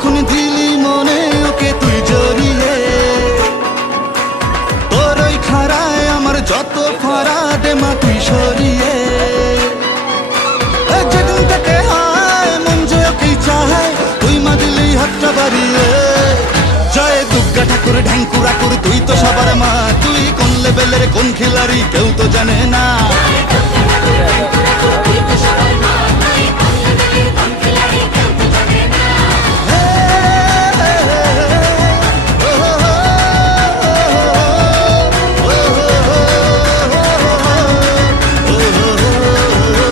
যখন দিলি মনে ওকে তুই জড়িয়ে, তোর ওই খাড়ায় আমার যত ফাড়া দে মা তুই সরিয়ে। যেদিন থেকে হায় মন যে ওকেই চায়, তুই মা দিলেই হাতটা বাড়িয়ে। জয় দুর্গা ঠাকুর ঢ্যাঙ্কুরা কুর, তুই তো সবার মা, তুই কোন লেভেলের কোন খিলাড়ি কেউ তো জানে না।